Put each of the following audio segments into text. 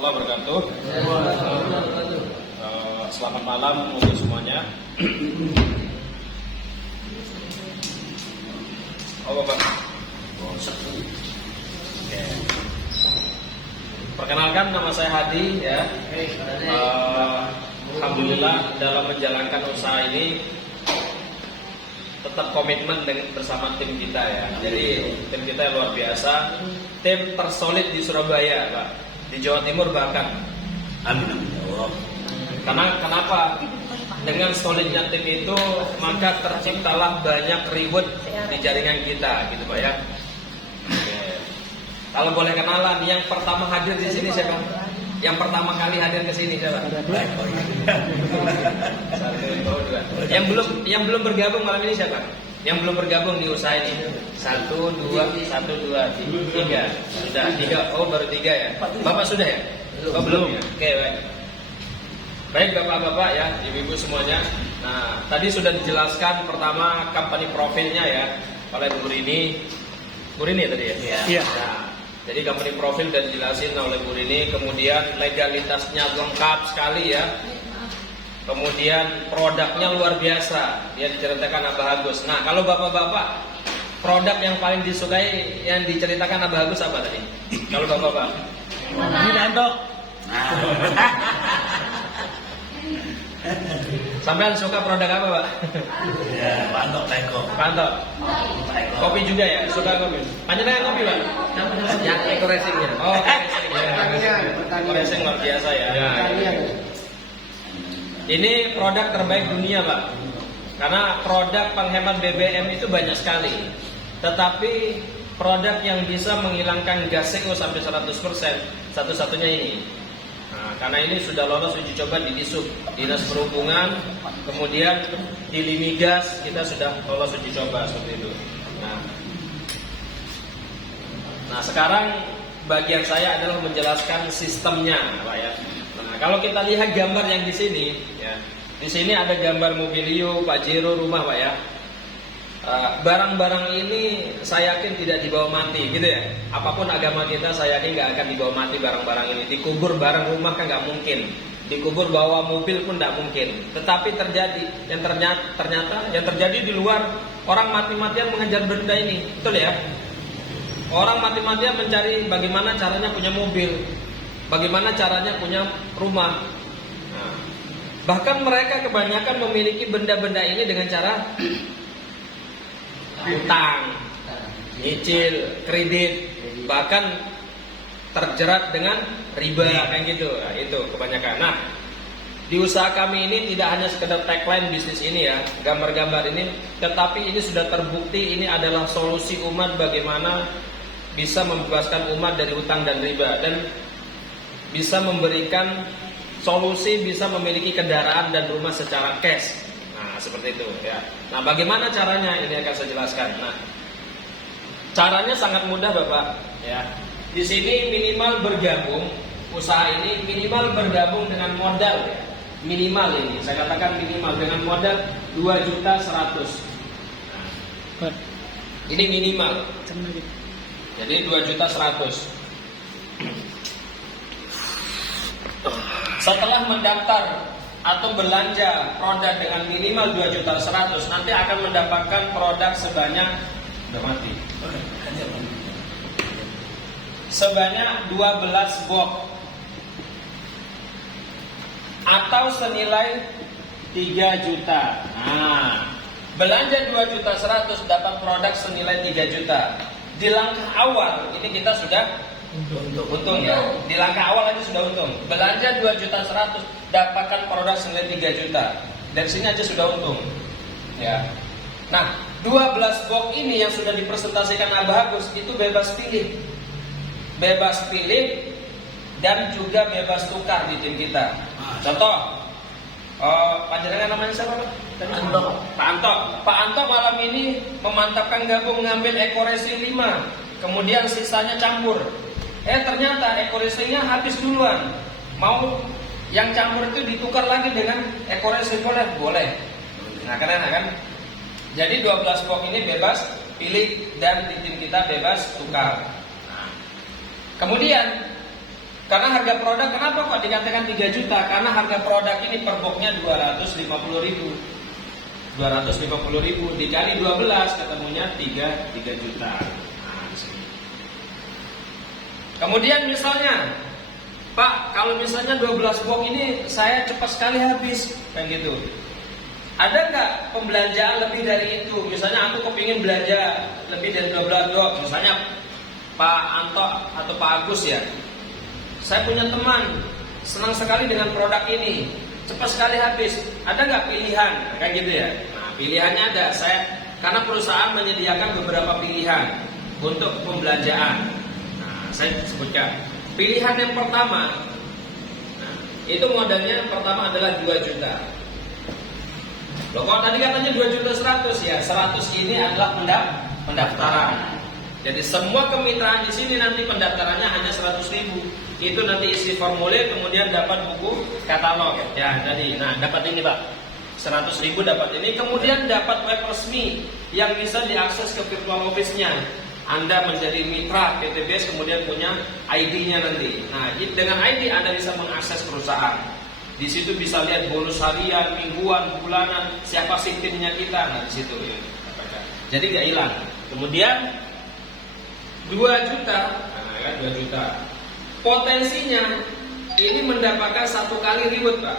warahmatullahi wabarakatuh. Selamat malam untuk semuanya. Oh Bapak. Perkenalkan, nama saya Hadi ya. Alhamdulillah dalam menjalankan usaha ini tetap komitmen bersama tim kita ya. Jadi tim kita luar biasa, tim tersolid di Surabaya Pak, di Jawa Timur bahkan. Amin ya Allah. Karena kenapa? Dengan solidnya tim itu maka terciptalah banyak ribut di jaringan kita, gitu Pak ya. Oke. Kalau boleh kenalan, yang pertama hadir di sini siapa? Yang pertama kali hadir ke sini siapa? Satu, dua. Yang belum bergabung malam ini siapa? Yang belum bergabung di usaha ini? Satu, dua, tiga. Sudah tiga. Oh baru tiga ya. Bapak sudah ya? Oh belum ya. Oke baik. Baik bapak-bapak ya, ibu-ibu semuanya. Nah tadi sudah dijelaskan pertama company profilnya ya oleh Bu Rini. Bu Rini tadi ya? Iya. Nah, jadi company profil sudah dijelasin oleh Bu Rini. Kemudian legalitasnya lengkap sekali ya. Kemudian produknya luar biasa. Dia diceritakan Abah Agus. Nah kalau bapak-bapak, produk yang paling disukai yang diceritakan Abah Agus apa tadi? Kalau bapak-bapak? Ini Antok. Sampean suka produk apa Pak? Ya, Antok Teko. Pantok. Kopi juga ya? Suka kopi? Panjenengan kopi Pak? Yang eco racingnya. Oh, eco racing luar biasa ya. Ini produk terbaik dunia Pak. Karena produk penghemat BBM itu banyak sekali. Tetapi produk yang bisa menghilangkan gas CO sampai 100% satu-satunya ini. Nah, karena ini sudah lolos uji coba di Disub, Dinas Perhubungan, kemudian di Limigas kita sudah lolos uji coba seperti itu. Nah sekarang bagian saya adalah menjelaskan sistemnya, Pak ya. Nah kalau kita lihat gambar yang di sini, ya, di sini ada gambar mobilio, Pajero, rumah Pak ya. Barang-barang ini saya yakin tidak dibawa mati gitu ya. Apapun agama kita saya yakin nggak akan dibawa mati barang-barang ini. Dikubur barang rumah kan nggak mungkin. Dikubur bawa mobil pun nggak mungkin. Tetapi terjadi yang ternyata yang terjadi di luar, orang mati-matian mengejar benda ini, betul ya? Orang mati-matian mencari bagaimana caranya punya mobil, bagaimana caranya punya rumah. Nah, bahkan mereka kebanyakan memiliki benda-benda ini dengan cara utang, nyicil, kredit, bahkan terjerat dengan riba kayak gitu. Nah, itu kebanyakan. Nah, di usaha kami ini tidak hanya sekedar tagline bisnis ini ya, gambar-gambar ini, tetapi ini sudah terbukti ini adalah solusi umat bagaimana bisa membebaskan umat dari utang dan riba dan bisa memberikan solusi bisa memiliki kendaraan dan rumah secara cash. Nah, seperti itu ya. Nah, bagaimana caranya? Ini akan saya jelaskan. Nah, caranya sangat mudah, Bapak, ya. Di sini minimal bergabung usaha ini minimal bergabung dengan modal ya. Minimal ini, saya katakan minimal dengan modal 2.100.000. Nah, ini minimal. Jadi 2.100.000. Setelah mendaftar atau belanja produk dengan minimal 2.100.000 nanti akan mendapatkan produk sebanyak sebanyak 12 box atau senilai 3 juta. Nah, belanja 2.100.000 dapat produk senilai 3 juta. Di langkah awal ini kita sudah untung ya. Di langkah awal aja sudah untung. Belanja 2.100.000 dapatkan produk senilai 3 juta. Dari sini aja sudah untung. Ya. Nah, 12 box ini yang sudah dipresentasikan Abah Agus itu bebas pilih. Bebas pilih dan juga bebas tukar di tim kita. Contoh, panjenengan namanya siapa Pak? Pak Antok. Pak Antok malam ini memantapkan gabung ngambil Eco Racing 5. Kemudian sisanya campur. Ternyata Eco Racing-nya habis duluan. Mau yang campur itu ditukar lagi dengan Eco Racing boleh? Boleh. Nah, karena kan jadi 12 box ini bebas pilih dan di tim kita bebas tukar. Nah, kemudian Karena harga produk, kenapa kok dikatakan 3 juta? Karena harga produk ini per boxnya 250.000. 250.000 dikali 12 ketemunya 3 juta. Nah, di sini. Kemudian misalnya, Pak, kalau misalnya 12 box ini saya cepat sekali habis, kan gitu. Ada nggak pembelanjaan lebih dari itu? Misalnya aku kepingin belanja lebih dari 12 box, misalnya Pak Anto atau Pak Agus ya. Saya punya teman senang sekali dengan produk ini, cepat sekali habis. Ada nggak pilihan? Kayak gitu ya. Nah, pilihannya ada. Karena perusahaan menyediakan beberapa pilihan untuk pembelanjaan. Nah, saya sebutkan. Pilihan yang pertama, nah, itu modalnya pertama adalah 2 juta. Loh, kok tadi katanya 2.100.000 ya? 100 ini adalah pendaftaran. Jadi semua kemitraan di sini nanti pendaftarannya hanya 100.000. Itu nanti isi formulir, kemudian dapat buku katalog. Ya, tadi. Nah, dapat ini, Pak. 100.000 dapat ini, kemudian dapat web resmi yang bisa diakses ke virtual office-nya. Anda menjadi mitra PTBS, kemudian punya ID-nya nanti. Nah, dengan ID Anda bisa mengakses perusahaan. Di situ bisa lihat bonus harian, mingguan, bulanan, siapa sih timnya kita. Nah, di situ ya. Jadi nggak hilang. Kemudian 2 juta, nah, kan 2 juta. Potensinya ini mendapatkan 1 kali reward, Pak.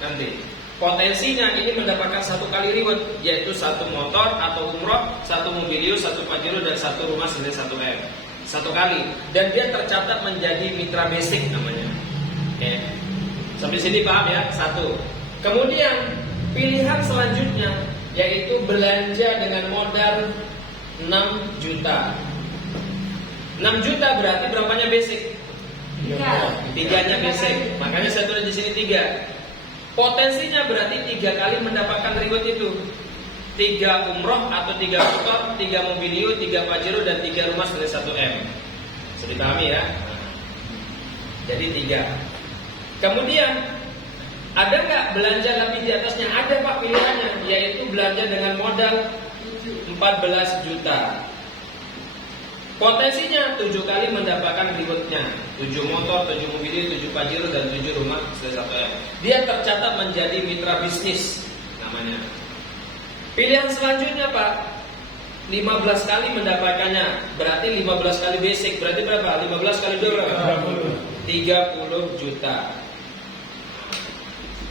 Nanti potensinya ini mendapatkan 1 kali reward, yaitu 1 motor atau umroh, 1 mobilio, 1 pajero, dan 1 rumah senilai 1 M. 1 kali. Dan dia tercatat menjadi mitra basic namanya. Oke. Sampai sini paham ya? 1. Kemudian pilihan selanjutnya yaitu belanja dengan modal 6 juta. 6 juta berarti berapanya basic? 3-nya basic. Makanya saya tulis di sini 3. Potensinya berarti 3 kali mendapatkan reward itu. 3 umroh atau 3 motor, 3 mobilio, 3 pajero, dan 3 rumah senilai 1 M. Sudah dipahami ya? Jadi 3. Kemudian ada nggak belanja lebih di atasnya? Ada, Pak, pilihannya, yaitu belanja dengan modal 14 juta. Potensinya 7 kali mendapatkan rewardnya. 7 motor, 7 mobil, 7 pajero, dan 7 rumah senilai 1 M. Dia tercatat menjadi mitra bisnis namanya. Pilihan selanjutnya, Pak, 15 kali mendapatkannya. Berarti 15 kali basic. Berarti berapa? 15 kali 2 berapa? 30 juta.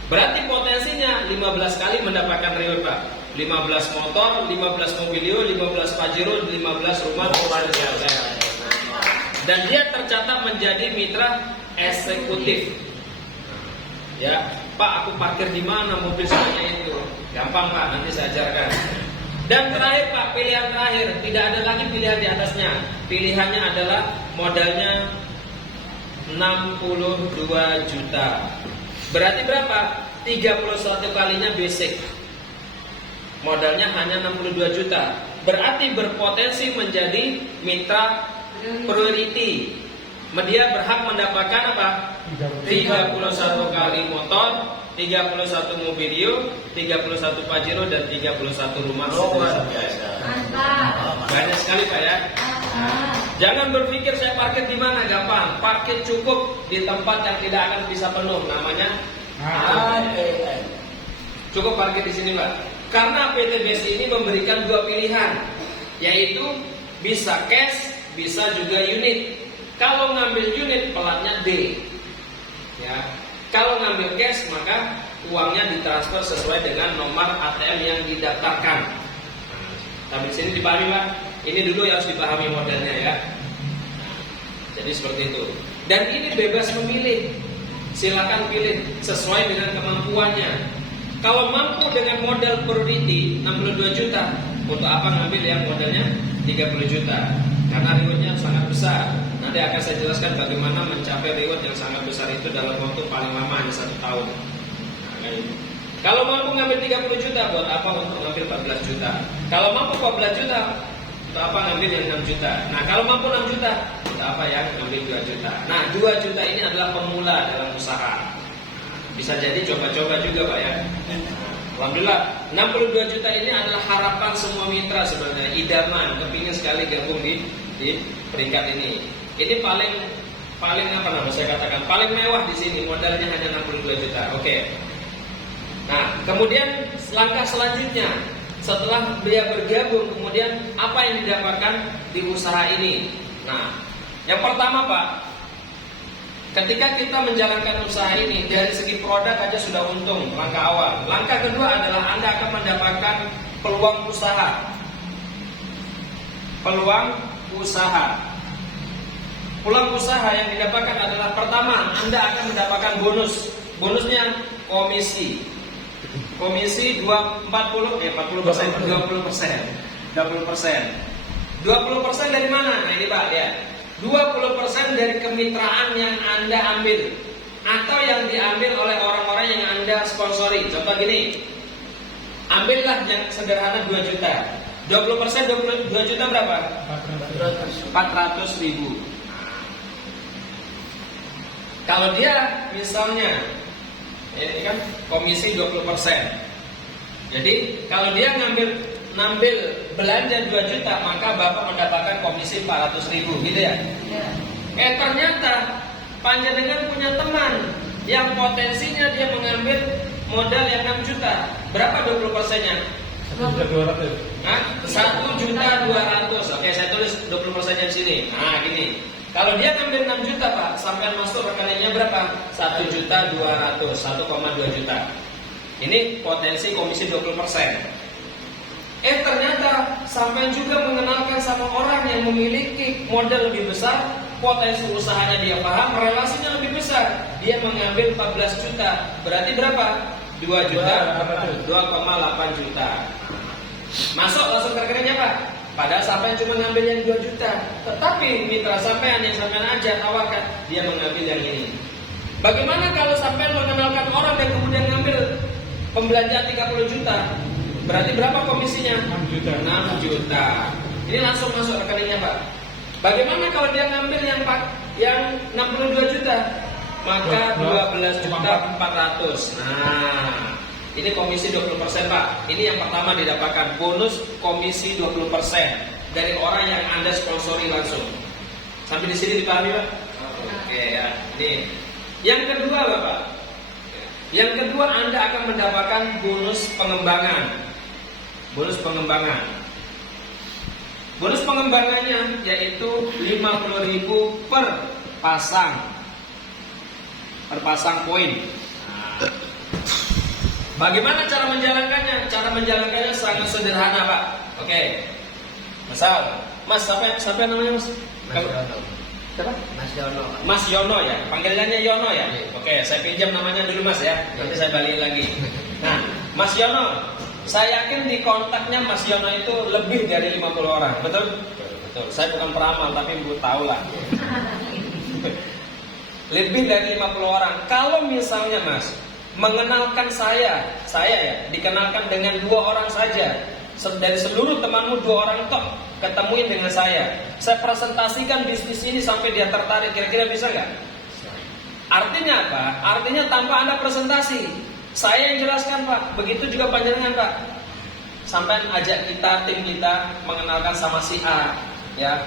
Berarti potensinya 15 kali mendapatkan reward, Pak. 15 motor, 15 mobilio, 15 pajero, 15 rumah. Dan dia tercatat menjadi mitra eksekutif. Ya, Pak, aku parkir di mana mobil saya itu? Gampang, Pak, nanti saya ajarkan. Dan terakhir, Pak, pilihan terakhir, tidak ada lagi pilihan di atasnya. Pilihannya adalah modalnya 62 juta. Berarti berapa? 31 kalinya basic. Modalnya hanya 62 juta. Berarti berpotensi menjadi mitra priority. Dia berhak mendapatkan apa? 31 kali motor, 31 mobilio, 31 pajero, dan 31 rumah. Luar biasa. Banyak sekali, Pak ya. Jangan berpikir saya parkir di mana, gampang. Parkir cukup di tempat yang tidak akan bisa penuh, namanya cukup parkir di sini, Pak. Karena PTBS ini memberikan 2 pilihan, yaitu bisa cash, bisa juga unit. Kalau ngambil unit pelatnya D. Ya. Kalau ngambil cash maka uangnya ditransfer sesuai dengan nomor ATM yang didaftarkan. Tapi di sini dipahami, Pak. Ini dulu yang harus dipahami modelnya ya. Jadi seperti itu. Dan ini bebas memilih. Silakan pilih sesuai dengan kemampuannya. Kalau mampu dengan modal priority 62 juta, untuk apa ngambil yang modalnya 30 juta? Karena rewardnya sangat besar. Nanti akan saya jelaskan bagaimana mencapai reward yang sangat besar itu dalam waktu paling lama hanya 1 tahun. Nah, kalau mampu ngambil 30 juta, buat apa untuk ngambil 14 juta? Kalau mampu 14 juta, untuk apa ngambil yang 6 juta? Nah, kalau mampu 6 juta, untuk apa yang ngambil 2 juta? Nah, 2 juta ini adalah pemula dalam usaha. Bisa jadi coba-coba juga, Pak ya. Alhamdulillah, 62 juta ini adalah harapan semua mitra sebenarnya. Idaman, kepingin sekali gabung di peringkat ini. Ini paling paling apa namanya saya katakan paling mewah di sini, modalnya hanya 62 juta. Oke. Nah, kemudian langkah selanjutnya setelah dia bergabung, kemudian apa yang didapatkan di usaha ini? Nah, yang pertama Pak, ketika kita menjalankan usaha ini dari segi produk aja sudah untung, langkah awal. Langkah kedua adalah Anda akan mendapatkan peluang usaha. Peluang usaha. Peluang usaha yang didapatkan adalah pertama, Anda akan mendapatkan bonus. Bonusnya komisi. Komisi 20% dari mana? Nah ini Pak ya. 20% dari kemitraan yang Anda ambil atau yang diambil oleh orang-orang yang Anda sponsori. Contoh gini, ambillah yang sederhana 2 juta. 20% 2 juta berapa? 400 ribu. Kalau dia misalnya, ini kan komisi 20%. Jadi kalau dia ngambil belanja 2 juta, maka Bapak mendapatkan komisi 400 ribu, gitu ya? Ternyata panjenengan punya teman yang potensinya dia mengambil modal yang 6 juta. Berapa 20%-nya? 1.200.000. Nah, 1.200.000. Oke, saya tulis 20%-nya di sini. Nah, gini. Kalau dia ngambil 6 juta Pak, sampai masuk rekeningnya berapa? 1.200.000, 1,2 juta. Ini potensi komisi 20%. Ternyata sampai juga mengenalkan sama orang yang memiliki modal lebih besar, potensi usahanya dia paham, relasinya lebih besar. Dia mengambil 14 juta. Berarti berapa? 2 juta, 2,8 juta. Masuk langsung ke rekeningnya Pak. Padahal sampai cuma ngambil yang 2 juta. Tetapi mitra sampean yang sampean aja tawarkan, dia mengambil yang ini. Bagaimana kalau sampean mengenalkan orang dan kemudian ngambil pembelanjaan 30 juta? Berarti berapa komisinya? 6 juta. 6 juta. Ini langsung masuk rekeningnya Pak. Bagaimana kalau dia ngambil yang 62 juta? Maka 12 juta 400. Nah, ini komisi 20% Pak. Ini yang pertama didapatkan, bonus komisi 20% dari orang yang Anda sponsori langsung. Sampai di sini dipahami Pak? Oke ya. Ini. Yang kedua Bapak. Yang kedua Anda akan mendapatkan bonus pengembangan. Bonus pengembangan. Bonus pengembangannya yaitu 50.000 per pasang. Per pasang poin. Nah, bagaimana cara menjalankannya? Cara menjalankannya sangat sederhana Pak. Oke. Misal, Mas siapa namanya Mas? Siapa? Mas Yono. Mas Yono ya. Panggilannya Yono ya. Oke, saya pinjam namanya dulu Mas ya. Nanti saya balik lagi. Nah, Mas Yono, saya yakin di kontaknya Mas Yono itu lebih dari 50 orang. Betul? Betul. Saya bukan peramal tapi Ibu tahu lah. Lebih dari 50 orang. Kalau misalnya Mas mengenalkan saya ya, dikenalkan dengan 2 orang saja. Dari seluruh temanmu 2 orang tok ketemuin dengan saya presentasikan bisnis ini sampai dia tertarik, kira-kira bisa nggak? Artinya apa? Artinya tanpa Anda presentasi, saya yang jelaskan Pak. Begitu juga panjenengan Pak. Sampai ajak tim kita mengenalkan sama si A, ya.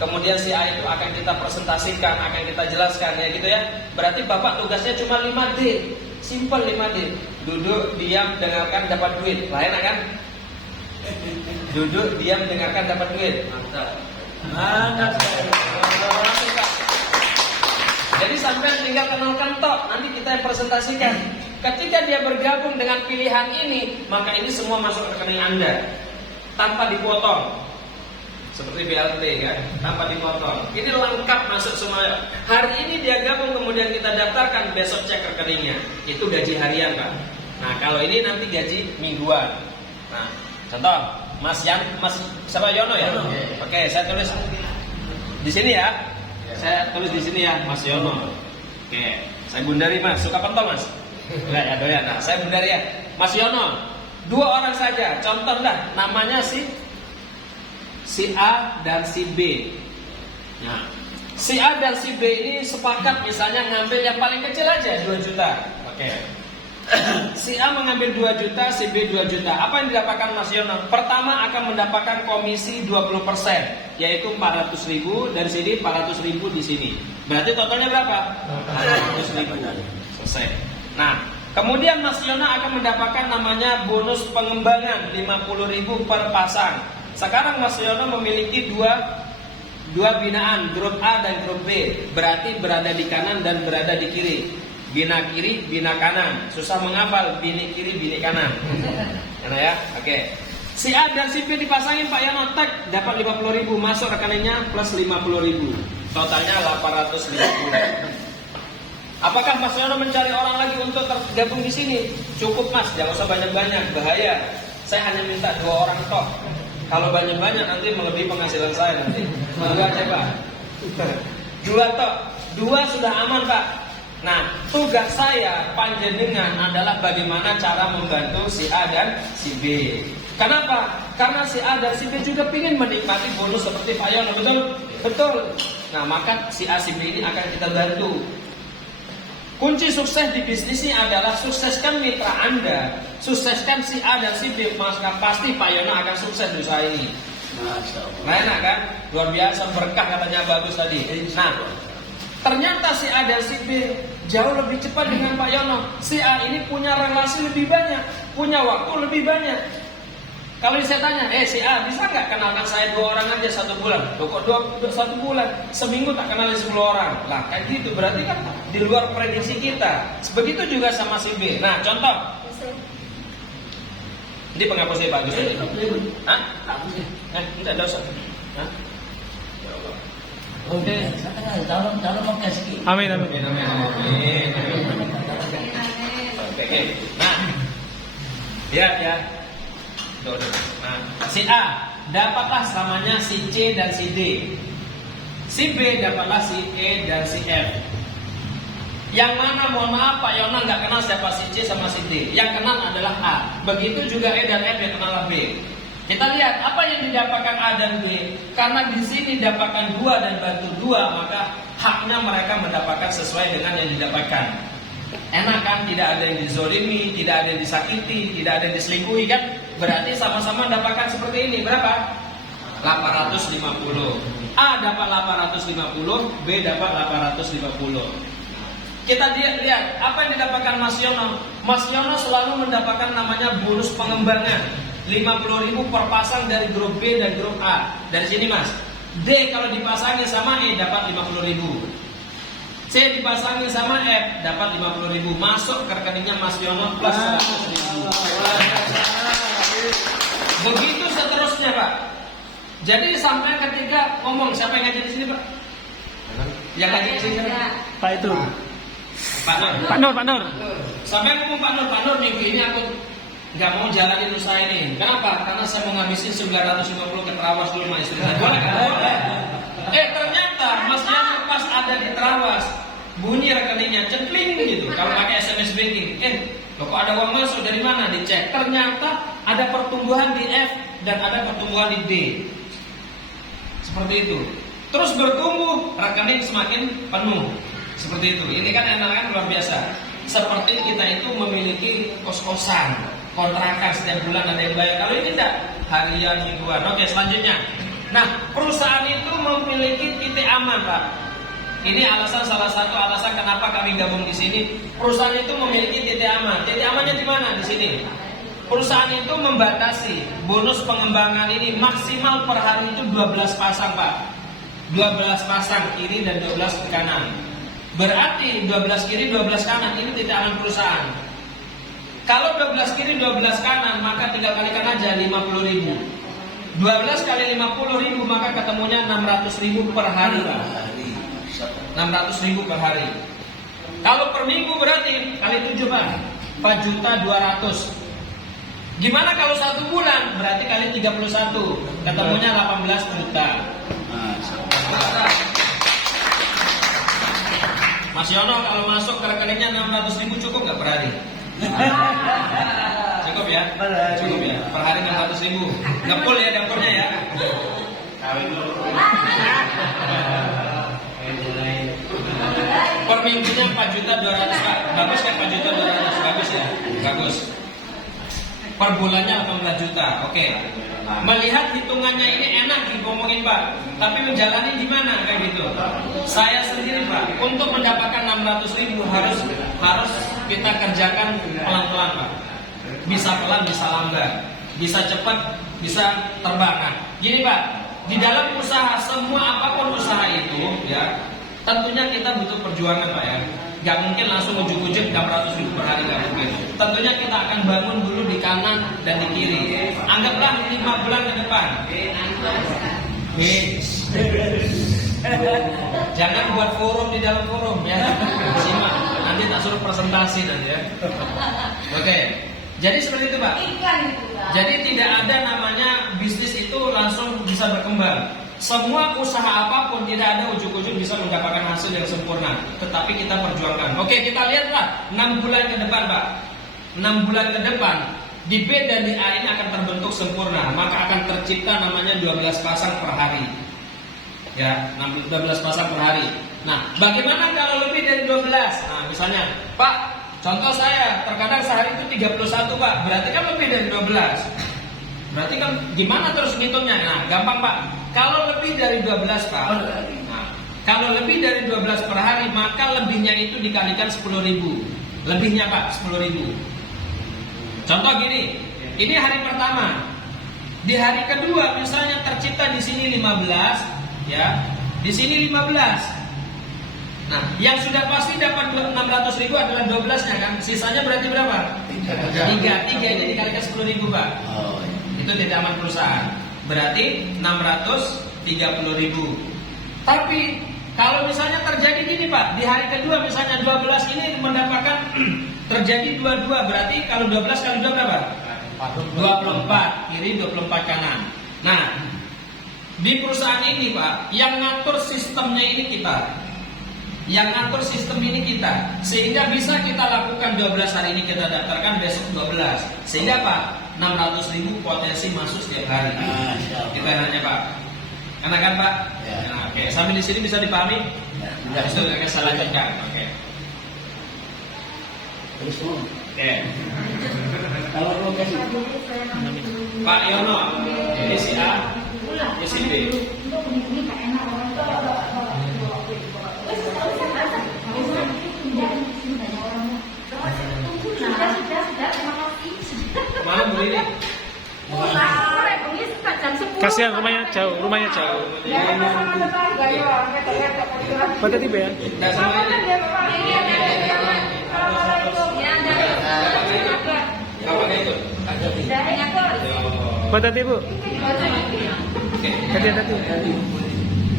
Kemudian si A itu akan kita presentasikan, akan kita jelaskan, ya gitu ya. Berarti Bapak tugasnya cuma 5D, simple 5D. Duduk, diam, dengarkan, dapat duit. Lain kan? Duduk, diam, dengarkan, dapat duit. Mantap. Jadi sampai tinggal kenalkan tok, nanti kita yang presentasikan. Ketika dia bergabung dengan pilihan ini, maka ini semua masuk ke rekening Anda tanpa dipotong. Seperti BLT kan, tanpa dipotong. Ini lengkap masuk semua. Hari ini dia gabung, kemudian kita daftarkan, besok cek rekeningnya. Itu gaji harian Pak. Nah kalau ini nanti gaji mingguan. Nah contoh, Mas siapa Yono ya? Oke, saya tulis di sini ya. Saya tulis di sini ya, Mas Yono. Oke, saya bundari Mas. Suka pentol Mas? Enggak ya, doyan. Nah, saya bundari ya. Mas Yono, 2 orang saja. Contoh dah, namanya si A dan si B. Nah, si A dan si B ini sepakat misalnya ngambil yang paling kecil aja 2 juta. Oke. Si A mengambil 2 juta, si B 2 juta. Apa yang didapatkan Mas Yono? Pertama akan mendapatkan komisi 20%, yaitu 400.000 dari sini, 400.000 di sini. Berarti totalnya berapa? 400.000. Selesai. Nah, kemudian Mas Yono akan mendapatkan namanya bonus pengembangan 50.000 per pasang. Sekarang Mas Yono memiliki dua binaan, grup A dan grup B. Berarti berada di kanan dan berada di kiri. Bina kiri, bina kanan. Susah menghafal, bini kiri, bini kanan. Enak ya? Oke. Si A dan si B dipasangin Pak Yono, tak dapat 50.000, masuk rekeningnya plus 50.000. Totalnya 850. Apakah Mas Yono mencari orang lagi untuk tergabung di sini? Cukup Mas, jangan usah banyak-banyak, bahaya. Saya hanya minta 2 orang toh. Kalau banyak-banyak nanti melebihi penghasilan saya nanti. Enggak ya Pak. 2 toh. 2 sudah aman Pak. Nah, tugas saya panjenengan adalah bagaimana cara membantu si A dan si B. Kenapa? Karena si A dan si B juga ingin menikmati bonus seperti Pak Yono, betul? Betul. Nah, maka si A si B ini akan kita bantu. Kunci sukses di bisnis ini adalah sukseskan mitra Anda, sukseskan si A dan si B, maka pasti Pak Yono akan sukses di usaha ini. Masya Allah. Nah, enak kan? Luar biasa, berkah katanya bagus tadi. Nah, ternyata si A dan si B jauh lebih cepat dengan Pak Yono. Si A ini punya relasi lebih banyak, punya waktu lebih banyak. Kalau saya tanya, si A bisa nggak kenalkan saya 2 orang aja 1 bulan? Loh kok 1 bulan? Seminggu tak kenalin 10 orang. Lah kayak gitu, berarti kan di luar prediksi kita. Begitu juga sama si B. Nah contoh, ini penghapusnya bagus aja. Hah? Tidak usah. Hah? Oke, calon mau kasih. Amin. Oke. Nah, lihat ya. Nah, si A dapatlah samanya si C dan si D. Si B dapatlah si E dan si F. Yang mana mohon maaf Pak Yono nggak kenal siapa si C sama si D. Yang kenal adalah A. Begitu juga E dan F yang kenal B. Kita lihat apa yang didapatkan A dan B. Karena di sini dapatkan 2 dan bantu 2, maka haknya mereka mendapatkan sesuai dengan yang didapatkan. Enak kan? Tidak ada yang dizolimi, tidak ada yang disakiti, tidak ada yang diselingkuhi kan? Berarti sama-sama mendapatkan seperti ini. Berapa? 850. A dapat 850, B dapat 850. Kita lihat apa yang didapatkan Mas Yono. Mas Yono selalu mendapatkan namanya bonus pengembangan 50.000 per pasang dari grup B dan grup A. Dari sini Mas. D kalau dipasangin sama E dapat 50.000. C dipasangin sama F dapat 50.000. Masuk ke rekeningnya Mas Yono plus 100.000. Begitu seterusnya Pak. Jadi sampai ketika ngomong, siapa yang ngaji di sini Pak? Yang ngaji di sini Pak itu. Pak Nur. Sampai ngomong Pak Nur minggu ini aku nggak mau jalanin usaha ini. Kenapa? Karena saya mau ngabisin 950 ke Terawas dulu sama istri saya. Boleh kan? Ternyata Mas Yono pas ada di Terawas, bunyi rekeningnya cekling gitu. Kalau pakai SMS banking, kok ada uang masuk dari mana? Dicek. Ternyata ada pertumbuhan di F dan ada pertumbuhan di D. Seperti itu. Terus bertumbuh, rekening semakin penuh. Seperti itu. Ini kan enak kan luar biasa. Seperti kita itu memiliki kos-kosan, kontrakan setiap bulan ada yang bayar. Kalau ini tidak, harian, mingguan. Oke, selanjutnya. Nah, perusahaan itu memiliki titik aman, Pak. Ini salah satu alasan kenapa kami gabung di sini. Perusahaan itu memiliki titik aman. Titik amannya di mana? Di sini. Perusahaan itu membatasi bonus pengembangan ini maksimal per hari itu 12 pasang, Pak. 12 pasang kiri dan 12 ke kanan. Berarti 12 kiri 12 kanan ini titik aman perusahaan. Kalau 12 kiri 12 kanan maka tinggal kalikan aja 50.000. 12 kali 50.000 maka ketemunya 600.000 per hari, Pak. 600.000 per hari. Kalau per minggu berarti kali 7, Pak. 4.200.000. Gimana kalau 1 bulan? Berarti kali 31. Ketemunya 18 juta. Mas Yono kalau masuk ke rekeningnya 600.000 cukup nggak per hari? Cukup ya? Cukup ya. Per hari 600.000. Ngepul ya dapurnya ya. Per minggunya 4.200.000, Pak. Bagus kan 4.200.000? Bagus ya. bagus. Per bulannya 18 juta. Oke. Melihat hitungannya ini enak ngomongin Pak, tapi menjalani gimana kayak gitu? Saya sendiri Pak, untuk mendapatkan 600.000 harus kita kerjakan pelan-pelan Pak. Bisa pelan, bisa lambat, bisa cepat, bisa terbang. Nah, gini Pak, di dalam usaha, semua apapun usaha itu ya, tentunya kita butuh perjuangan Pak ya. Gak mungkin langsung ujuk-ujuk 600.000 per hari, gak mungkin. Tentunya kita akan bangun dulu di kanan dan di kiri. Anggaplah 5 bulan ke depan. Jangan buat forum di dalam forum ya. Simak, nanti tak suruh presentasi nanti ya. Oke. Jadi seperti itu Pak. Jadi tidak ada namanya bisnis itu langsung bisa berkembang. Semua usaha apapun tidak ada ujuk-ujuk bisa mendapatkan hasil yang sempurna, tetapi kita perjuangkan. Oke, kita lihatlah 6 bulan ke depan Pak. 6 bulan ke depan di B dan di A ini akan terbentuk sempurna, maka akan tercipta namanya 12 pasang per hari. Ya, 12 pasang per hari. Nah, bagaimana kalau lebih dari 12? Nah, misalnya, Pak, contoh saya terkadang sehari itu 31 Pak, berarti kan lebih dari 12. Berarti kan gimana terus ngitungnya? Nah, gampang Pak. Kalau lebih dari 12 Pak, nah, kalau lebih dari 12 per hari, maka lebihnya itu dikalikan 10.000. Lebihnya Pak, 10.000. Contoh gini, ini hari pertama. Di hari kedua misalnya tercipta di sini 15, ya. Di sini 15. Nah, yang sudah pasti dapat 600.000 adalah 12-nya kan. Sisanya berarti berapa? 3 ini dikalikan 10.000 Pak. Oh, iya. Itu tidak aman perusahaan. Berarti 630.000. Tapi kalau misalnya terjadi gini Pak, di hari kedua misalnya 12 ini mendapatkan terjadi 22, berarti kalau 12 kali 2 berapa? 24 kiri, 24 kanan. Nah, di perusahaan ini Pak, yang ngatur sistemnya ini kita. Yang ngatur sistem ini kita. Sehingga bisa kita lakukan 12 hari ini kita daftarkan, besok 12. Sehingga Pak, 600.000 potensi masuk setiap hari. Kita nanya Pak. Enak kan Pak? Ya. Nah, oke. Sambil di sini bisa dipahami? Ya, Sudah itu akan saya lanjutkan. Oke. Terus mau. Oke. Kalau lokasi Pak Yono, ini si A, ini si B. Mana Bu ini? Kasihan rumahnya jauh. Pada tiba ya. Nggak sama ini. Kapan itu? Pada tiba. Oke. Hati-hati.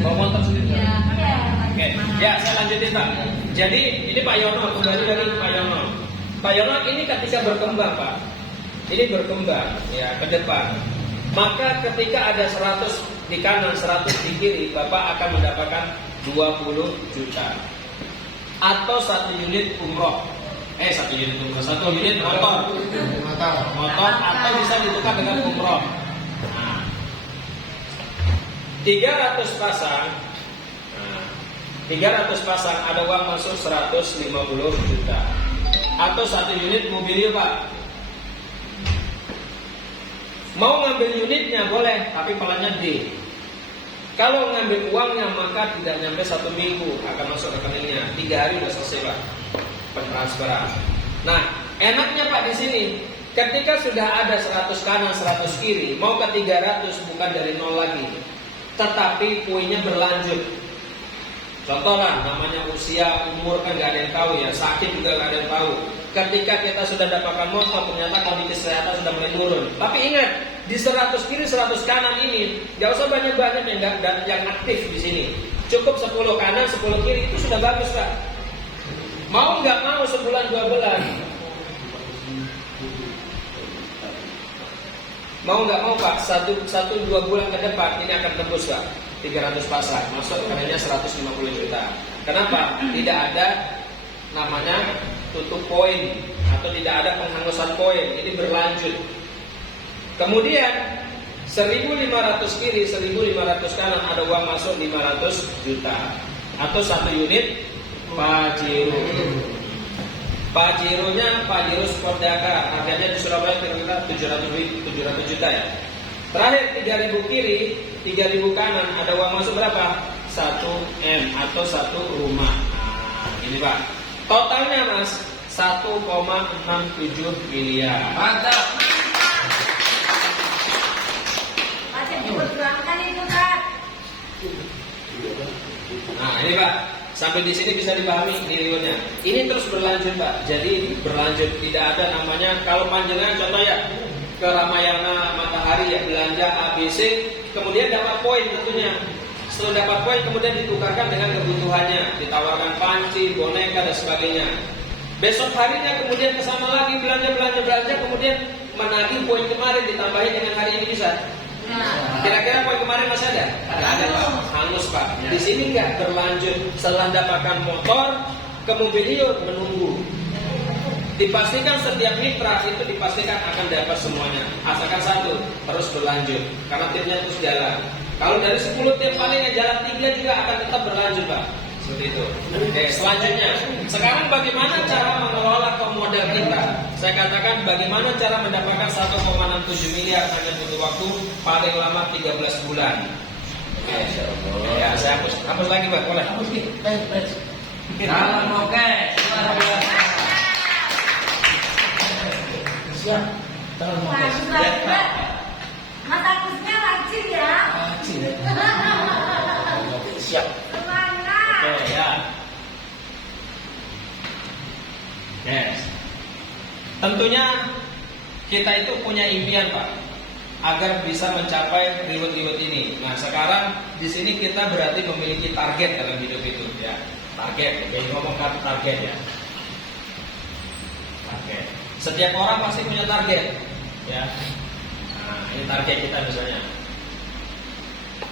Bawa motor sendiri. Oke. Ya, saya lanjutin Pak. Jadi ini Pak Yono, kembali dari Pak Yono. Pak Yono ini ketika berkembang Pak, ini berkembang ya ke depan. Maka ketika ada 100 di kanan, 100 di kiri, Bapak akan mendapatkan 20 juta. Atau 1 unit umroh. 1 unit umroh, 1 unit motor. Motor atau bisa ditukar dengan umroh. Nah, 300 pasang. Nah, 300 pasang ada uang masuk 150 juta. Atau 1 unit mobil Pak. Mau ngambil unitnya boleh, tapi pelannya D. Kalau ngambil uangnya maka tidak nyampe 1 minggu akan masuk rekeningnya. 3 hari udah selesai Pak pentransferan. Nah, enaknya Pak di sini, ketika sudah ada 100 kanan 100 kiri, mau ke 300 bukan dari nol lagi, tetapi poinnya berlanjut. Contoh lah, namanya usia, umur kan gak ada yang tahu ya, sakit juga gak ada yang tahu. Ketika kita sudah dapatkan motor, ternyata kondisi kesehatan sudah mulai turun. Tapi ingat, di 100 kiri 100 kanan ini gak usah banyak-banyak yang aktif di sini. Cukup 10 kanan 10 kiri itu sudah bagus Pak. Mau nggak mau sebulan 2 bulan. Mau nggak mau Pak, 1-2 bulan ke depan ini akan tembus Pak 300 pasang, masuk rekeningnya 150 juta. Kenapa? Tidak ada namanya tutup poin atau tidak ada penghangusan poin, ini berlanjut. Kemudian 1.500 kiri, 1.500 kanan ada uang masuk 500 juta atau 1 unit Pajero. Pajero-nya Pajero Sport Dakar, harganya di Surabaya kira-kira 700 juta ya. Terakhir 3.000 kiri, 3.000 kanan, ada uang masuk berapa? 1 M atau 1 rumah. Nah, ini Pak. Totalnya Mas 1,67 miliar. Mantap. Masih diperjuangkan itu kan. Nah, ini Pak. Sampai di sini bisa dipahami nilainya. Ini terus berlanjut Pak. Jadi berlanjut, tidak ada namanya kalau panjenengan contoh ya ke Ramayana Matahari ya belanja ABC, kemudian dapat poin tentunya. Setelah dapat poin kemudian ditukarkan dengan kebutuhannya, ditawarkan panci, boneka dan sebagainya. Besok harinya kemudian kesana lagi belanja, kemudian menagih poin kemarin ditambahin dengan hari ini bisa. Kira-kira poin kemarin masih ada? Ada Pak, hangus Pak. Di sini nggak berlanjut. Setelah dapatkan motor, ke Mobilio menunggu. Dipastikan setiap mitra itu dipastikan akan dapat semuanya. Asalkan satu, terus berlanjut. Karena timnya terus jalan. Kalau dari 10 tim paling yang jalan 3 juga akan tetap berlanjut Pak. Seperti itu. Oke, selanjutnya, sekarang bagaimana cara mengelola modal kita? Saya katakan bagaimana cara mendapatkan 1,67 miliar hanya butuh waktu paling lama 13 bulan. Oke, ya saya hapus lagi Pak, boleh? Hapus nih, please. Salam oke. Luar biasa. Siap. Tangan mau Bagus banget. Mas Agusnya rajin ya. Siap. Semangat. Oke, ya. Yes. Tentunya kita itu punya impian Pak, agar bisa mencapai reward ini. Nah sekarang di sini kita berarti memiliki target dalam hidup itu ya. Target, oke, ngomongkan target ya. Target. Setiap orang pasti punya target ya. Nah ini target kita misalnya.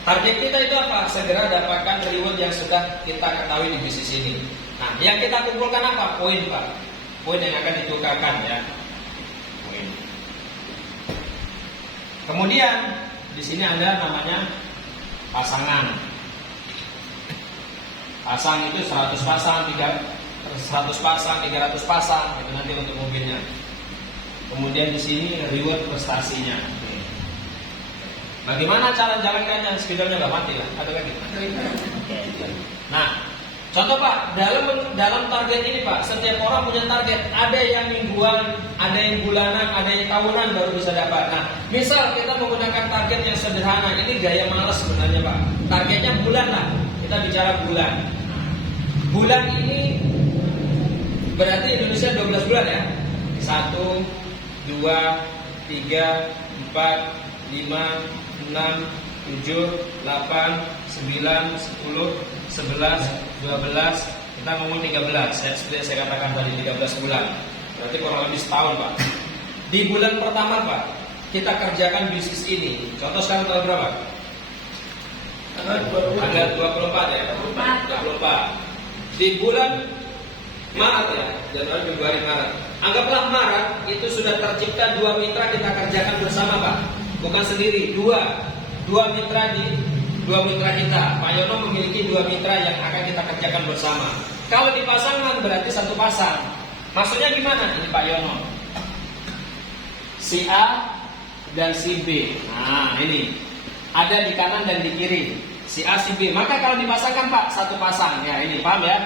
Target kita itu apa? Segera dapatkan reward yang sudah kita ketahui di bisnis ini. Nah yang kita kumpulkan apa? Poin Pak. Poin yang akan ditukarkan ya. Poin. Kemudian di sini ada namanya pasangan. Pasang itu 100 pasang, 100 pasang, 300 pasang itu nanti untuk mobilnya. Kemudian di sini reward prestasinya. Bagaimana cara jalankannya? Spidolnya nggak mati lah. Ada lagi? Nah, contoh Pak, dalam target ini Pak, setiap orang punya target. Ada yang mingguan, ada yang bulanan, ada yang tahunan baru bisa dapat. Nah, misal kita menggunakan target yang sederhana, ini gaya malas sebenarnya Pak. Targetnya bulan lah. Kita bicara bulan. Bulan ini berarti Indonesia 12 bulan ya. 1, 2, 3, 4, 5, 6, 7, 8, 9, 10, 11, 12, kita ngomong 13. Seperti saya katakan tadi 13 bulan. Berarti kurang lebih setahun Pak. Di bulan pertama Pak, kita kerjakan bisnis ini. Contoh sekarang tanggal berapa? Tanggal 24 ya. 24. Di bulan Maret ya, Januari, Februari, Maret. Anggaplah Maret itu sudah tercipta 2 mitra kita kerjakan bersama Pak. Bukan sendiri, dua mitra kita. Pak Yono memiliki 2 mitra yang akan kita kerjakan bersama. Kalau dipasangkan berarti 1 pasang. Maksudnya gimana? Ini Pak Yono, si A dan si B. Nah ini ada di kanan dan di kiri. Si A, si B. Maka kalau dipasangkan Pak 1 pasang. Ya ini paham ya?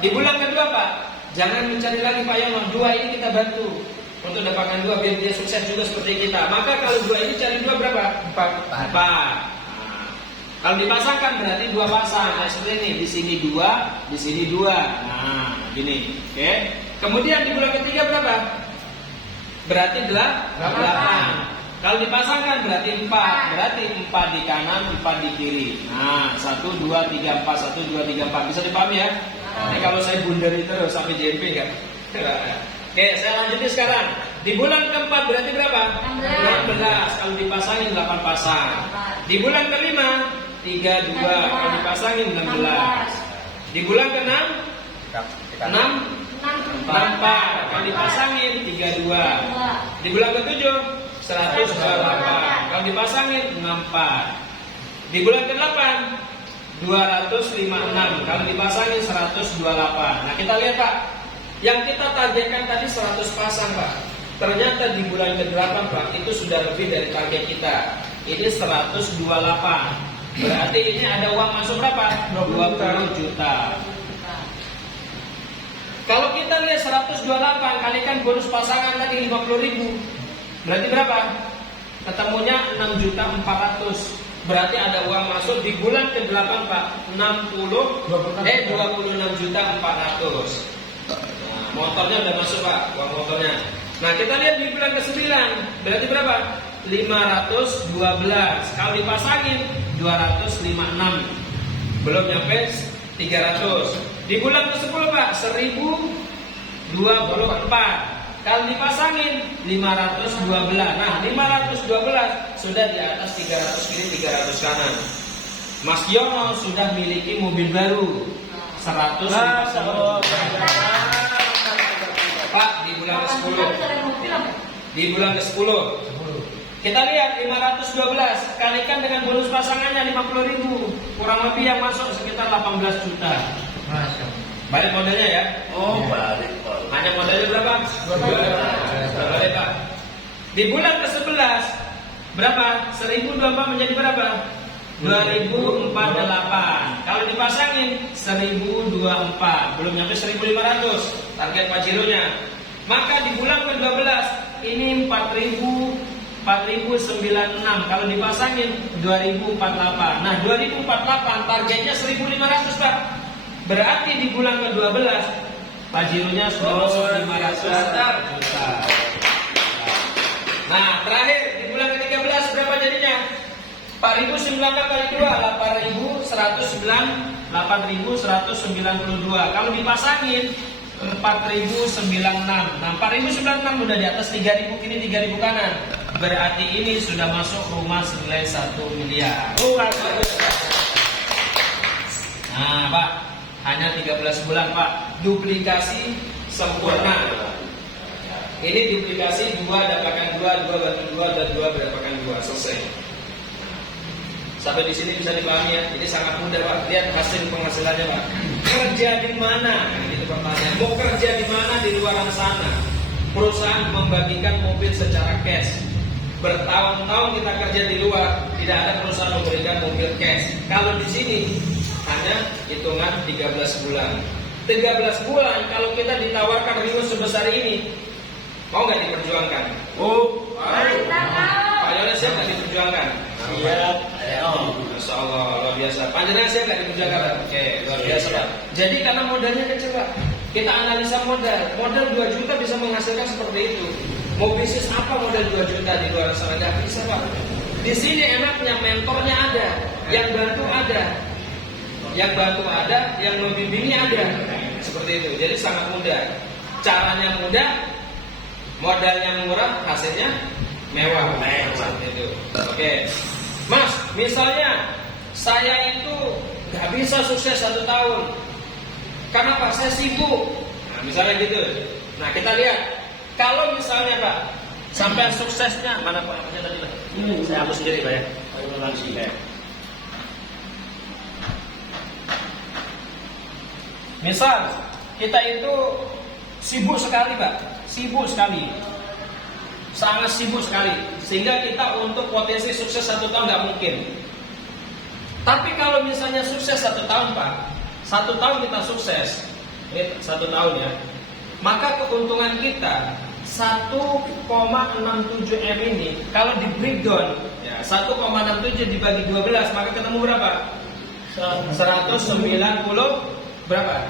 Di bulan kedua Pak, jangan mencari lagi Pak Yono. 2 ini kita bantu untuk dapatkan 2 biar dia sukses juga seperti kita. Maka kalau 2 ini cari 2 berapa? 4. Kalau dipasangkan berarti 2 pasang. Nah seperti ini, di sini 2, di sini 2. Nah gini, oke. Kemudian di bulan ketiga berapa? Berarti 8. Kalau dipasangkan berarti 4. Berarti 4 di kanan, 4 di kiri. Nah 1, 2, 3, 4. 1, 2, 3, 4. Bisa dipahami ya? Ini kalau saya bundari terus sampai JMP kan? Oke, saya lanjutin sekarang. Di bulan keempat berarti berapa? 16. Kalau dipasangin 8 pasang. Di bulan kelima 32. Kalau dipasangin 16. Di bulan keenam 6 4. Kalau dipasangin 32. Di bulan ketujuh 128. Kalau dipasangin 64. Di bulan ke-8 256. Kalau dipasangin 128. Nah kita lihat Pak, Yang kita targetkan tadi 100 pasang Pak. Ternyata di bulan ke-8 Pak, itu sudah lebih dari target kita. Ini 128. Berarti ini ada uang masuk berapa? 20 juta. Kalau kita lihat 128 kalikan bonus pasangan tadi 50.000. Berarti berapa? Ketemunya 6.400.000. Berarti ada uang masuk di bulan ke-8 Pak, 26.400.000. Nah, motornya udah masuk Pak, uang motornya. Nah, kita lihat di bulan ke-9, berarti berapa? 512. Kalau dipasangin 256. Belum nyampe 300. Di bulan ke-10 Pak, 1024. Kalau dipasangin 512. Nah, 512 sudah di atas 300 kiri, 300 kanan. Mas Yono sudah miliki mobil baru 150. Pak, di bulan ke-10. Di bulan ke-10. Kita lihat 512 kalikan dengan bonus pasangannya 50.000. Kurang lebih yang masuk sekitar 18 juta. Balik modalnya ya. Oh, balik. Hanya modalnya berapa? 2. Pak. Di bulan ke-11 berapa? 1024 menjadi berapa? 2048. Kalau dipasangin 1024, belum nyampe 1500 target Pak Jironya. Maka di bulan ke-12 ini 4.096. Kalau dipasangin 2048. Nah, 2048 targetnya 1500 Pak. Berarti di bulan ke-12 Pak Jironya sudah masuk 500 juta. Nah, terakhir di bulan ke-13 berapa jadinya? 4.096 kali 2 8.192. Kalau dipasangin 4.096. Nah, 4.096 udah di atas 3.000 kiri, 3.000 kanan. Berarti ini sudah masuk rumah senilai 1 miliar. Nah, Pak, hanya 13 bulan Pak, duplikasi sempurna. Ini duplikasi 2 dapatkan 2, 2 bantu 2 dan 2 mendapatkan 2, selesai. Sampai di sini bisa dipahami ya. Ini sangat mudah Pak. Lihat hasil penghasilannya Pak. Kerja di mana? Itu pertanyaan. Mau kerja di mana di luar sana? Perusahaan membagikan mobil secara cash. Bertahun-tahun kita kerja di luar, tidak ada perusahaan memberikan mobil cash. Kalau di sini hanya hitungan 13 bulan. 13 bulan kalau kita ditawarkan Rio sebesar ini, mau nggak diperjuangkan? Oh, Pak Yones siap nggak diperjuangkan? Siap. Masya Allah, luar biasa. Panjenengan siap nggak diperjuangkan? Oke, luar biasa Pak. Jadi karena modalnya kecil Pak, kita analisa modal. Modal 2 juta bisa menghasilkan seperti itu. Mau bisnis apa modal 2 juta di luar sana? Nggak bisa Pak. Di sini enaknya mentornya ada, yang bantu ada. Yang bantu ada, yang membimbingnya ada. Seperti itu. Jadi sangat mudah. Caranya mudah, modalnya murah, hasilnya mewah. Seperti itu. Oke. Mas, misalnya saya itu nggak bisa sukses 1 tahun. Kenapa? Saya sibuk. Nah, misalnya gitu. Nah, kita lihat. Kalau misalnya Pak, sampai suksesnya mana Pak? Apanya tadi Pak? Saya hapus sendiri Pak ya. Misal kita itu sibuk sekali Pak, sibuk sekali, sangat sibuk sekali, sehingga kita untuk potensi sukses 1 tahun nggak mungkin. Tapi kalau misalnya sukses 1 tahun Pak, 1 tahun kita sukses, ini 1 tahun ya, maka keuntungan kita 1,67 M ini kalau di breakdown ya, 1,67 dibagi 12 maka ketemu berapa? 190 berapa?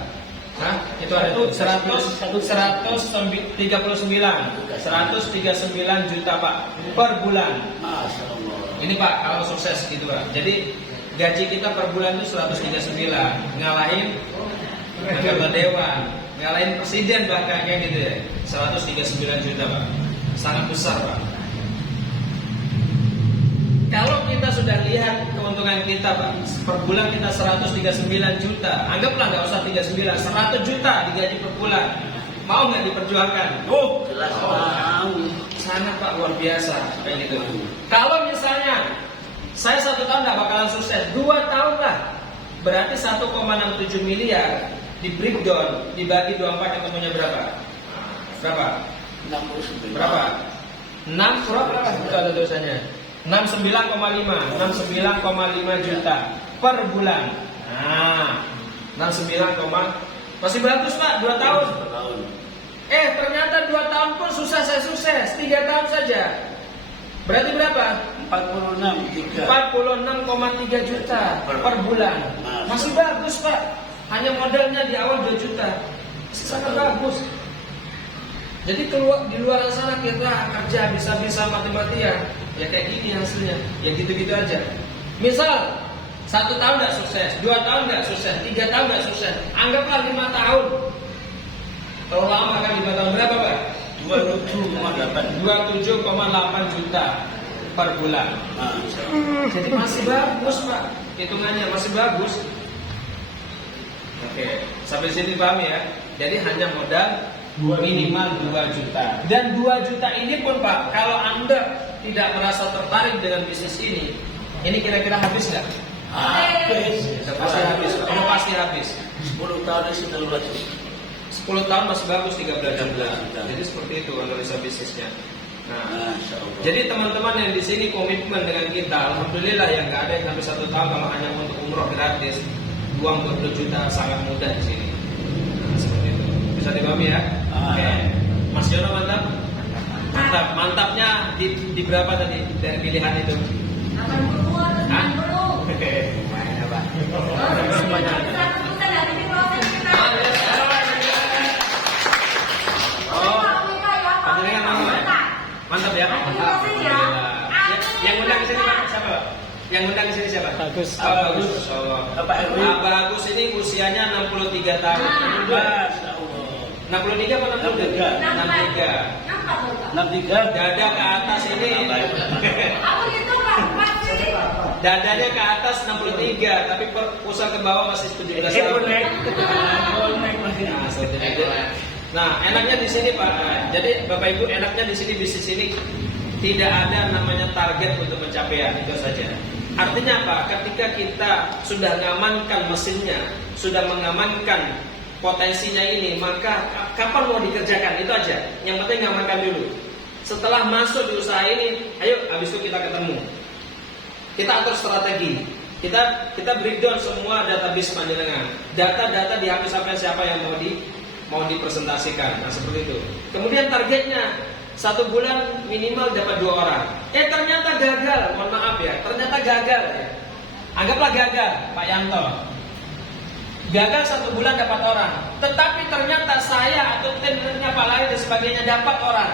Hah? Itu ada tuh 139 juta Pak per bulan. Masya Allah. Ini Pak kalau sukses gitu Pak. Jadi gaji kita per bulan itu 139, ngalahin anggota dewan, ngalahin presiden bahkan kayak gitu ya. 139 juta Pak. Sangat besar Pak. Kalau kita sudah lihat keuntungan kita Pak, per bulan kita 139 juta. Anggaplah nggak usah 39, 100 juta digaji per bulan. Mau nggak diperjuangkan? Oh, Jelas mau. sangat Pak, luar biasa kayak gitu. Kalau misalnya saya 1 tahun nggak bakalan sukses, 2 tahun lah, berarti 1,67 miliar di breakdown, dibagi 24 ketemunya berapa? Berapa? 69. Berapa? 6 berapa? Itu ada dosanya. 69,5 juta per bulan. Nah, 69, masih bagus Pak, 2 tahun. Tahun. Ternyata 2 tahun pun susah saya sukses, 3 tahun saja. Berarti berapa? 46,3 juta per bulan. Masih bagus Pak. Hanya modalnya di awal 2 juta. Masih sangat bagus. Jadi keluar di luar sana kita kerja bisa-bisa mati-matian, ya kayak gini hasilnya, ya gitu-gitu aja. Misal 1 tahun nggak sukses, 2 tahun nggak sukses, 3 tahun nggak sukses, anggaplah 5 tahun. Terlalu lama kan 5 tahun berapa Pak? 27,8 juta per bulan. Jadi masih bagus Pak, hitungannya masih bagus. Oke, sampai sini paham ya. Jadi hanya modal minimal 2 juta. Dan 2 juta ini pun Pak, kalau Anda tidak merasa tertarik dengan bisnis ini kira-kira habis nggak? Habis. Pasti habis, Pak. Pasti habis. 10 tahun sudah luas. 10 tahun masih bagus 13 juta. 13 juta. Jadi seperti itu analisa bisnisnya. Nah, Masya Allah. jadi teman-teman yang di sini komitmen dengan kita, alhamdulillah yang nggak ada yang sampai 1 tahun kalau hanya untuk umroh gratis, uang 20 juta sangat mudah di sini. Nah, seperti itu. Bisa dipahami ya? Oke. Mas Yono mantap? Mantap. Mantapnya di berapa tadi dari pilihan itu? 80 atau 90. Oke. Panjenengan mau ya? Mantap ya? Alhamdulillah. Yang undang ke sini Pak, siapa? Yang undang ke sini siapa? Bagus. Bagus. Insyaallah. Bapak Erwin. Bagus ini usianya 63 tahun. Masya Allah. 63 apa 63? 63. 63. Dada ke atas ini. Aku gitu Pak, sih. Dadanya ke atas 63, tapi pusat ke bawah masih 17 tahun. Bonek. Bonek masih. Nah, seperti itu. Nah, enaknya di sini Pak. Jadi Bapak Ibu, enaknya di sini bisnis ini tidak ada namanya target untuk pencapaian, itu saja. Artinya apa? Ketika kita sudah mengamankan mesinnya, sudah mengamankan potensinya ini, maka kapan mau dikerjakan itu aja. Yang penting ngamankan dulu. Setelah masuk di usaha ini, ayo habis itu kita ketemu. Kita atur strategi. Kita breakdown semua database panjenengan. Data-data dihapus-hapus siapa yang mau dipresentasikan. Nah, seperti itu. Kemudian targetnya 1 bulan minimal dapat 2 orang. Ternyata gagal. Mohon maaf ya. Ternyata gagal ya. Anggaplah gagal, Pak Yanto. Gagal 1 bulan dapat orang. Tetapi ternyata saya atau timnya Pak Lai dan sebagainya dapat orang.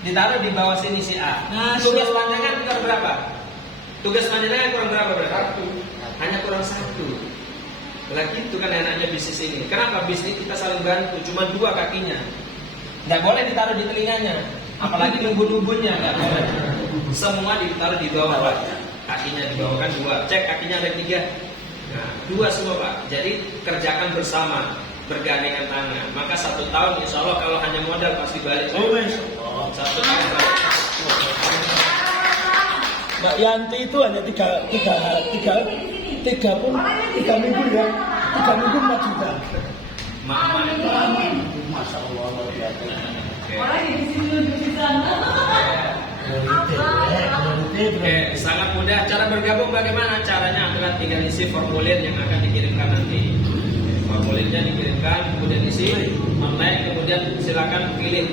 Ditaruh di bawah sini si A. Tugas panjangan kurang berapa? Tugas panjangan kurang berapa berarti? Hanya kurang 1. Lagi itu kan enaknya bisnis ini. Kenapa? Bisnis kita saling bantu. Cuma 2 kakinya. Nggak boleh ditaruh di telinganya. Apalagi nubun-nubunnya nggak boleh. Semua ditaruh di bawah Pak. Kakinya di bawah kan 2. Cek kakinya ada 3. Nah, 2 semua Pak. Jadi kerjakan bersama, bergandengan tangan. Maka 1 tahun insya Allah kalau hanya modal pasti balik. Oh, Masya Allah. 1 tahun balik. Mbak Yanti itu hanya 3 minggu ya. 3 minggu 4 juta. Mama. Masya Allah luar biasa. Oke, sangat mudah. Cara bergabung bagaimana? Caranya adalah tinggal isi formulir yang akan dikirimkan nanti. Formulirnya dikirimkan, kemudian isi online, kemudian silakan pilih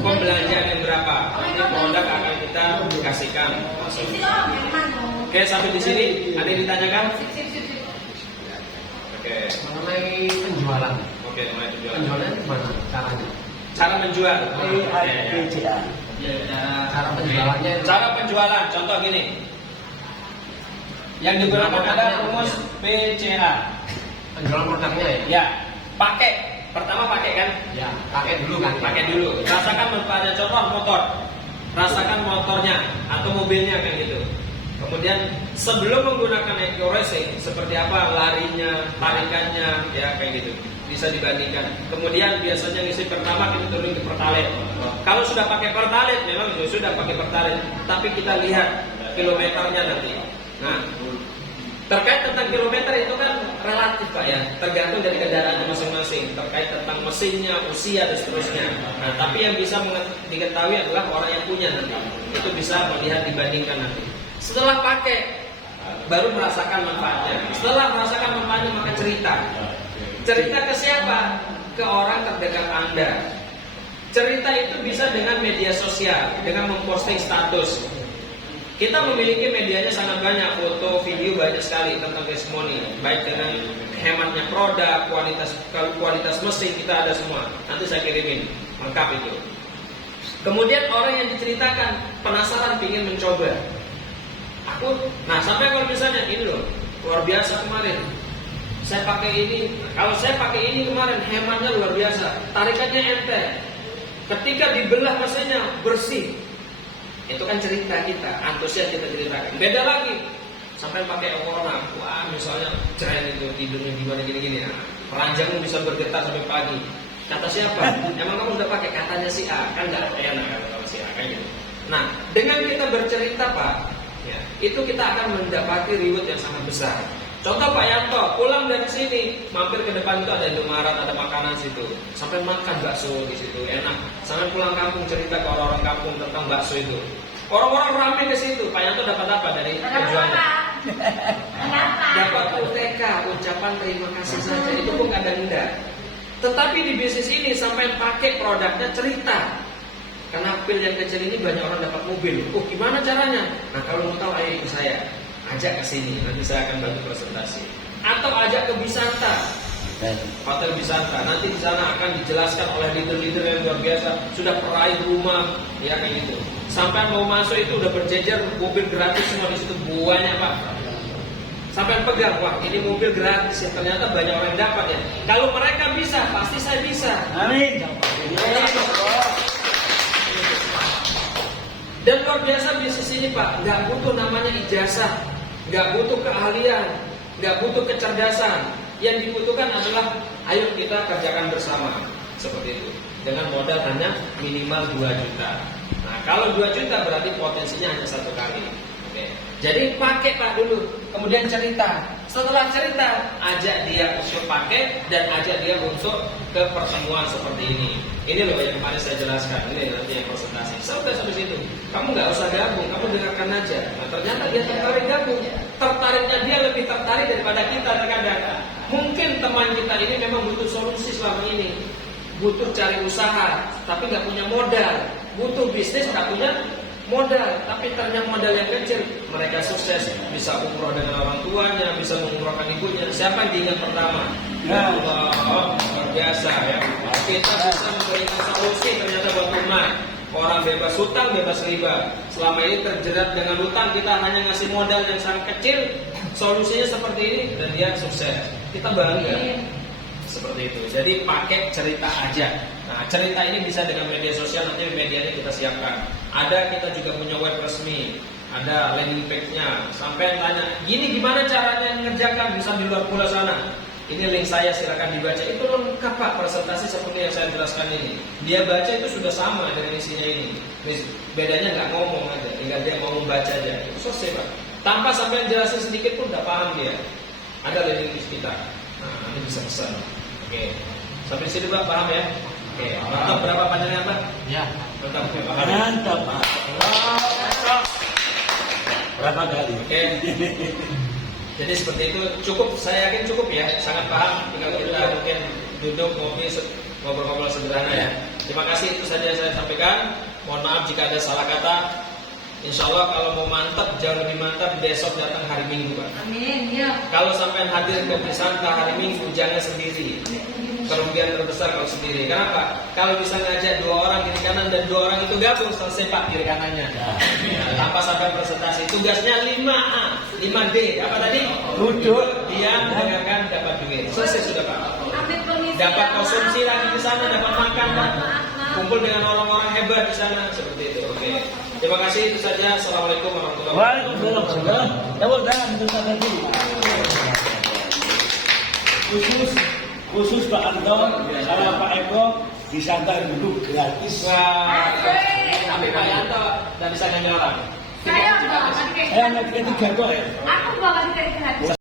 pembelanjaan yang berapa. Nanti produk akan kita kasihkan. Oke, sampai di sini ada yang ditanyakan? Oke. Mengenai penjualan. Oke, mulai penjualan. Penjualannya gimana caranya? Cara menjual. PIPCA. Cara penjualannya. Cara penjualan, contoh gini. Yang digunakan adalah rumus PCA. Penjualan produknya ya? Ya, pakai. Pertama pakai kan? Ya, pakai dulu kan. Pakai dulu. Rasakan manfaatnya. Contoh motor. Rasakan motornya atau mobilnya kan gitu. Kemudian sebelum menggunakan accuracy seperti apa larinya, tarikannya, ya kayak gitu. Bisa dibandingkan. Kemudian biasanya ngisi pertama kita turun ke pertalite. Kalau sudah pakai pertalite memang sudah pakai pertalite, tapi kita lihat kilometernya nanti. Nah, terkait tentang kilometer itu kan relatif Pak ya, tergantung dari kendaraan masing-masing terkait tentang mesinnya, usia dan seterusnya. Nah, tapi yang bisa diketahui adalah orang yang punya nanti. Itu bisa melihat dibandingkan nanti. Setelah pakai baru merasakan manfaatnya. Setelah merasakan manfaatnya maka cerita. Cerita ke siapa? Ke orang terdekat Anda. Cerita itu bisa dengan media sosial, dengan memposting status. Kita memiliki medianya sangat banyak, foto, video banyak sekali tentang testimoni, baik dengan hematnya produk, kualitas mesin kita ada semua. Nanti saya kirimin lengkap itu. Kemudian orang yang diceritakan penasaran, ingin mencoba. Nah sampai kalau misalnya ini loh, luar biasa kemarin. Saya pakai ini, kalau saya pakai ini kemarin hematnya luar biasa, tarikannya enteng. Ketika dibelah mesinnya bersih. Itu kan cerita kita, antusias kita ceritakan. Beda lagi, sampai pakai corona, wah misalnya keren itu tidurnya gimana gini-gini. Nah, peranjangmu bisa bergetar sampai pagi. Kata siapa? Emang kamu udah pakai? Katanya si A, kan nggak enak kalau si A kayak gitu. Nah, dengan kita bercerita Pak, ya, itu kita akan mendapati reward yang sangat besar. Contoh Pak Yanto, pulang dari sini, mampir ke depan itu ada Indomaret, ada makanan situ, sampai makan bakso di situ, enak. Sampai pulang kampung cerita ke orang-orang kampung tentang bakso itu. Orang-orang ramai ke situ. Pak Yanto dapat apa dari perjuangan? Dapat UTK, ucapan terima kasih saja. Itu pun kadang-kadang. Tetapi di bisnis ini sampai pakai produknya cerita. Karena pil yang kecil ini banyak orang dapat mobil. Oh gimana caranya? Nah kalau mau tahu ayo ikut saya. Ajak ke sini, nanti saya akan bantu presentasi. Atau ajak ke Bisanta, Hotel Bisanta. Nanti di sana akan dijelaskan oleh leader-leader yang luar biasa, sudah peraih rumah, ya kayak gitu. Sampai mau masuk itu udah berjejer mobil gratis semua di situ banyak Pak. Sampai pegang, wah ini mobil gratis ya, ternyata banyak orang yang dapat ya. Kalau mereka bisa, pasti saya bisa. Amin. Dan luar biasa bisnis ini Pak, nggak butuh namanya ijazah, nggak butuh keahlian, nggak butuh kecerdasan. Yang dibutuhkan adalah ayo kita kerjakan bersama seperti itu. Dengan modal hanya minimal 2 juta. Nah kalau 2 juta berarti potensinya hanya 1 kali. Oke. Jadi pakai Pak dulu, kemudian cerita. Setelah cerita, ajak dia untuk pakai dan ajak dia untuk ke pertemuan seperti ini. Ini loh yang kemarin saya jelaskan. Ini nanti yang presentasi. Sampai situ. Kamu nggak usah gabung, kamu dengarkan aja. Nah ternyata dia tertarik gabung. Tertariknya dia lebih tertarik daripada kita terkadang. Mungkin teman kita ini memang butuh solusi selama ini. Butuh cari usaha, tapi nggak punya modal. Butuh bisnis, nggak punya modal, tapi ternyata modal yang kecil. Mereka sukses, bisa umroh dengan orang tuanya, bisa mengumrohkan ibunya. Siapa yang diingat pertama? Ya Allah, luar biasa ya. Kita bisa memberikan solusi ternyata buat umat. Orang bebas hutang, bebas riba. Selama ini terjerat dengan hutang, kita hanya ngasih modal yang sangat kecil. Solusinya seperti ini dan dia sukses. Kita bangga. Seperti itu. Jadi pakai cerita aja. Nah, cerita ini bisa dengan media sosial, nanti medianya kita siapkan. Ada kita juga punya web resmi, ada landing page-nya. Sampai tanya, gini gimana caranya mengerjakan, bisa di luar pulau sana. Ini link saya, silakan dibaca. Itu lengkap Pak, presentasi seperti yang saya jelaskan ini. Dia baca itu sudah sama dengan isinya ini. Bedanya nggak ngomong aja, tinggal dia mau membaca aja. Itu selesai Pak. Tanpa sampai jelasin sedikit pun udah paham dia. Ada landing page kita. Nah, nanti bisa pesan. Oke, sampai di sini Pak, paham ya? Oke, mantap. Berapa panjangnya Pak? Ya. Mantap, paham. Mantap Pak. Berapa kali? Oke. Jadi seperti itu cukup, saya yakin cukup ya, sangat paham. Tinggal kita mungkin duduk ngopi, ngobrol-ngobrol sederhana ya. Terima kasih, itu saja yang saya sampaikan. Mohon maaf jika ada salah kata. Insya Allah kalau mau mantap, jauh lebih mantap besok datang hari Minggu Pak. Amin, ya. Kalau sampai hadir ke Bisanta hari Minggu jangan sendiri. Kerugian terbesar kalau sendiri. Kenapa? Kalau bisa ngajak 2 orang kiri kanan dan 2 orang itu gabung, selesai Pak kiri kanannya. Tanpa sampai presentasi. Tugasnya 5A, 5D. Apa tadi? Duduk, diam, dengarkan, dapat duit. Selesai sudah Pak. Ambil permisi. Dapat konsumsi lagi di sana, dapat makan Pak. Kumpul dengan orang-orang hebat di sana seperti itu. Oke. Terima kasih, itu saja. Assalamualaikum warahmatullahi wabarakatuh. Waalaikumsalam. Tepuk tangan untuk Pak Tadi. Khusus Pak Anton sama Pak Eko disantar dulu gratis. Wah, tapi Pak Yanto tidak bisa nyanyi orang. Saya bawa tiket. Naik ketiga kok ya. Aku bawa tiket gratis.